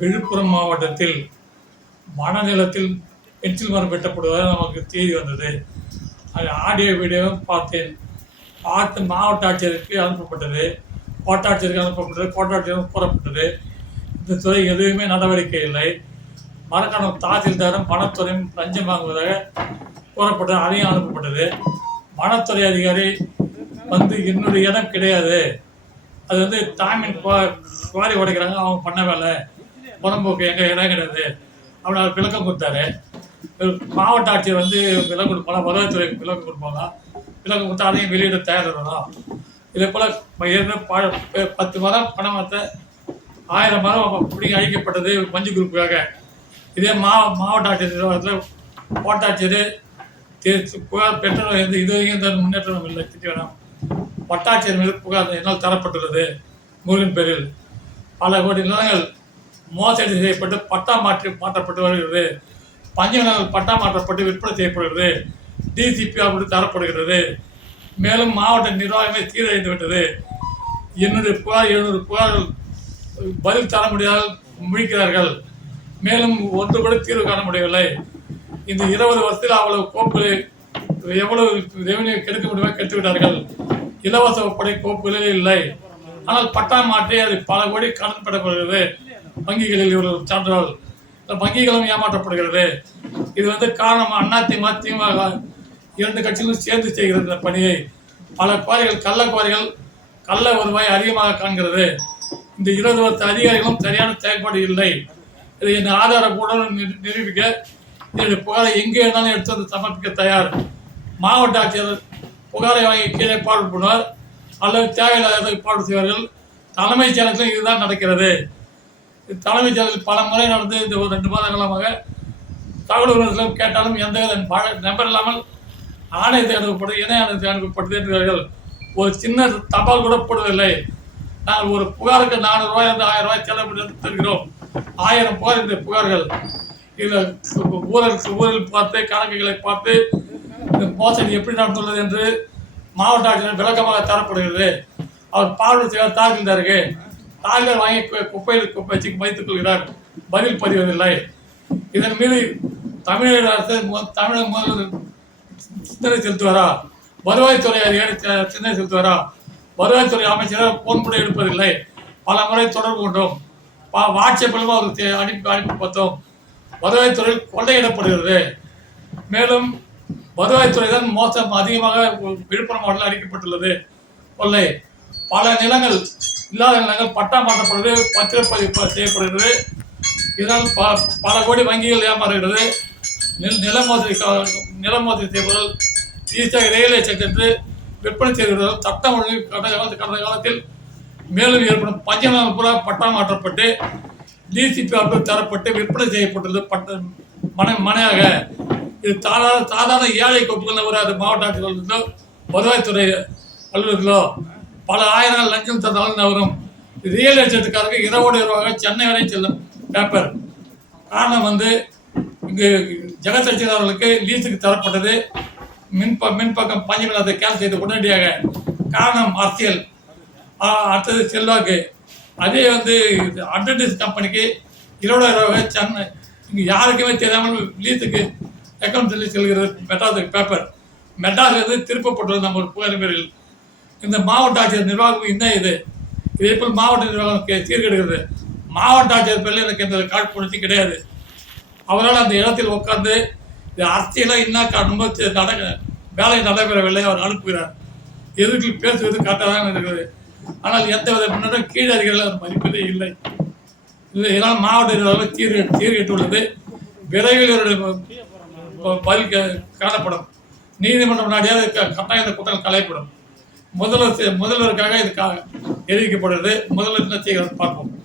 விழுப்புரம் மாவட்டத்தில் வனநிலத்தில் பென்சில் மரம் வெட்டப்படுவதாக நமக்கு செய்தி வந்தது. அது ஆடியோ வீடியோவும் பார்த்தேன். பார்த்து மாவட்ட ஆட்சியருக்கு அனுப்பப்பட்டது. கோட்டாட்சியருக்கு அனுப்பப்பட்டது. கோட்டாட்சியருக்கு கூறப்பட்டது இந்த துறை எதுவுமே நடவடிக்கை இல்லை. மரக்கணம் தாசில்தாரும் வனத்துறையும் லஞ்சம் வாங்குவதாக கூறப்பட்டது. அதையும் அனுப்பப்பட்டது. வனத்துறை அதிகாரி வந்து என்னுடைய இடம் கிடையாது. அது வந்து தாமின் குவாரி உடைக்கிறாங்க. அவங்க பண்ண வேலை. புறம்போக்கு எங்கே இடம் கிடையாது. அப்படின்னு அவர் விளக்கம் கொடுத்தாரு. மாவட்ட ஆட்சியர் வந்து விளக்கம் கொடுப்பாங்க வருவாய்த்துறைக்கு விளக்கம் கொடுப்பாங்க விளக்கம் கொடுத்தா அதையும் வெளியிட தயாரிடணும் இதே போல் ஏற்கனவே ப- பத்து மரம் பணமரத்தை ஆயிரம் மரம் பிடிங்க அழிக்கப்பட்டது மஞ்சு குரூப்புக்காக இதே மா மாவட்ட ஆட்சியர் நிர்வாகத்தில் கோட்டாட்சியர் தேர்ச்சி புகார் பெற்றோர் எந்த இது வரைக்கும் எந்த முன்னேற்றம் இல்லை. திட்டம் வட்டாட்சியர் மீது புகார் என்னால் தரப்பட்டுள்ளது. முருகன் பேரில். பல கோடி நிலங்கள் மோசடி செய்யப்பட்டு பட்டா மாற்றி மாற்றப்பட்டு வருகிறது. பஞ்சநகர் பட்டா மாற்றப்பட்டு விற்பனை செய்யப்படுகிறது. டிசிபி அப்படி தரப்படுகிறது. மேலும் மாவட்ட நிர்வாகமே சீரழிந்து விட்டது. என்னுடைய புகார் எழுநூறு புகார்கள் பதில் தர முடியாமல் முடிக்கிறார்கள் மேலும் ஒன்று கூட தீர்வு காண முடியவில்லை. இந்த இருபது வருஷத்தில் அவ்வளவு கோப்புகளை எவ்வளவு ரெவன்யூ கெடுக்க முடியுமோ கெடுத்து விட்டார்கள் இலவச ஒப்படை கோப்புகளே இல்லை. ஆனால் பட்டா மாற்றி அது பல கோடி கடன் பெறப்படுகிறது. வங்கிகளில் இவர்கள் சான்றால் வங்கிகளும் ஏமாற்றப்படுகிறது. இது வந்து காரணம்? அதிமுக திமுக இரண்டு கட்சிகளும் சேர்ந்து செய்கிறது இந்த பணியை பல குவாரிகள் கள்ள குவாரிகள் கள்ள வருவாய் அதிகமாக காண்கிறது. இந்த இருபது வருஷ அதிகாரிகளும் சரியான செயல்பாடு இல்லை. இதை என் ஆதாரப்பூர்வம் நிரு- நிரூபிக்க என்னுடைய புகாரை எங்கே இருந்தாலும் எடுத்து வந்து சமர்ப்பிக்க தயார். மாவட்ட ஆட்சியர் புகாரை வாங்கி கீழே பாடுபடுவார் அல்லது தேவையில்லாத பாடு செய்வார்கள். தலைமைச் செயலகத்தில் இதுதான் நடக்கிறது. தலைமைச் செயலர் பல முறை நடந்து இந்த ஒரு ரெண்டு மாத காலமாக தகவல் உறவுகளும் கேட்டாலும் எந்த வித நம்பர் இல்லாமல் ஆணையத்தை அனுப்பப்பட்டது இணைய ஆணையத்தை அனுப்பப்பட்டது என்கிறார்கள் ஒரு சின்ன தபால் கூட போடுவதில்லை நாங்கள் ஒரு புகாருக்கு நானூறு ரூபாய் இருந்து ஆயிரம் ரூபாய் செலவு தருகிறோம். ஆயிரம் புகார் இந்த புகார்கள். இதில் ஊழல் ஊழல் பார்த்து கணக்குகளை பார்த்து இந்த மோசடி எப்படி நடந்துள்ளது என்று மாவட்ட ஆட்சியர் விளக்கமாக தரப்படுகிறது. அவர் பார்வை செய்வார் தாசில்தாருக்கு தாங்கள் வாங்கி கு- குப்பையில் குப்பை வச்சு மதித்துக் கொள்கிறார். பதில் பதிவதில்லை. இதன் மீது தமிழக அரசு மு- தமிழக முதல்வர் சிந்தனை செலுத்துவாரா? வருவாய்த்துறை அதிகாரி சிந்தனை செலுத்துவாரா? வருவாய்த்துறை அமைச்சர் போன் கூட எடுப்பதில்லை. பல முறை தொடர்பு கொண்டோம். வா- வாட்ஸ்அப்பிலும் அவருக்கு அனுப்பி அனுப்பி பார்த்தோம். வருவாய்த்துறை கொள்ளையிடப்படுகிறது. மேலும் வருவாய்த்துறை தான் மோசம் அதிகமாக விழுப்புரம் மாவட்டத்தில் அளிக்கப்பட்டுள்ளது கொள்ளை. பல நிலங்கள் இல்லாத நிலங்கள் பட்டா மாற்றப்படுது பத்திரப்பதிவு செய்யப்படுகிறது. இதனால் ப பல கோடி வங்கிகள் ஏமாறுகிறது. நில நில மோசடி க- நில ரயிலை செய்வதால் ஈஸியாக விற்பனை செய்வதால் சட்டம் ஒழுங்கு கடந்த காலத்தில் கடந்த காலத்தில் மேலும் ஏற்படும். பஞ்சநாள் பூரா பட்டா மாற்றப்பட்டு டிசிபி ஆஃபீஸ் தரப்பட்டு விற்பனை செய்யப்பட்டது பட்ட மன மனையாக. இது சாதாரண சாதாரண ஏழை கொப்புகள் வராது மாவட்ட ஆட்சியர்களோ வருவாய்த்துறை அலுவலர்களோ. பல ஆயிரம் லஞ்சம் தந்தாலும் வரும்? ரியல் எஸ்டேட்டுக்காரங்க இரவோடு இரவாக சென்னை வரை செல்லும் பேப்பர் காரணம் வந்து இங்கு ஜெகதட்சன் அவர்களுக்கு லீஸுக்கு தரப்பட்டது. மின்ப மின்பக்கம் பஞ்சமில்லாத கேன்சல் செய்து உடனடியாக. காரணம் அரசியல். அடுத்தது செல்வாக்கு. அதே வந்து அட்வர்டைஸ் கம்பெனிக்கு இருபதாயிரம் ரூபாய் சென்னை இங்கே யாருக்குமே தெரியாமல் லீஸுக்கு அக்கௌண்ட் சொல்லி செல்கிறது மெட்ராஸுக்கு பேப்பர் மெட்ராஸ் வந்து திருப்பப்பட்டுள்ளது நம்ம ஒரு புகார் பேரில் இந்த மாவட்ட ஆட்சியர் நிர்வாகம் என்ன இது? இதே போல் மாவட்ட நிர்வாகம் சீர்கெடுகிறது மாவட்ட ஆட்சியர் பேரில் எனக்கு எந்த காழ்ப்புணர்ச்சி கிடையாது. அவரால் அந்த இடத்தில் உட்கார்ந்து இது அரசியலாக என்ன காரணமோ தெ- நடக்க வேலை நடைபெறவில்லை அவர் அனுப்புகிறார். எதிர்க்கு பேசுவது கரெக்டாக தான் இருக்குது. ஆனால் எந்த வித முன்னாடி கீழ் அதிகாரிகள் அது மதிப்பதே இல்லை. இல்லை இதனால் மாவட்ட நிர்வாகம் தீர் சீர்கெட்டுள்ளது. விரைவில் பதில் காணப்படும். நீதிமன்றம் நாடியாக கட்டாயம் இந்த குற்றம் கலைப்படும் முதல்வர் செ- முதல்வருக்காக இது கா- தெரிவிக்கப்படுகிறது. முதல்வர் என்ன செய்கிறது பார்ப்போம்.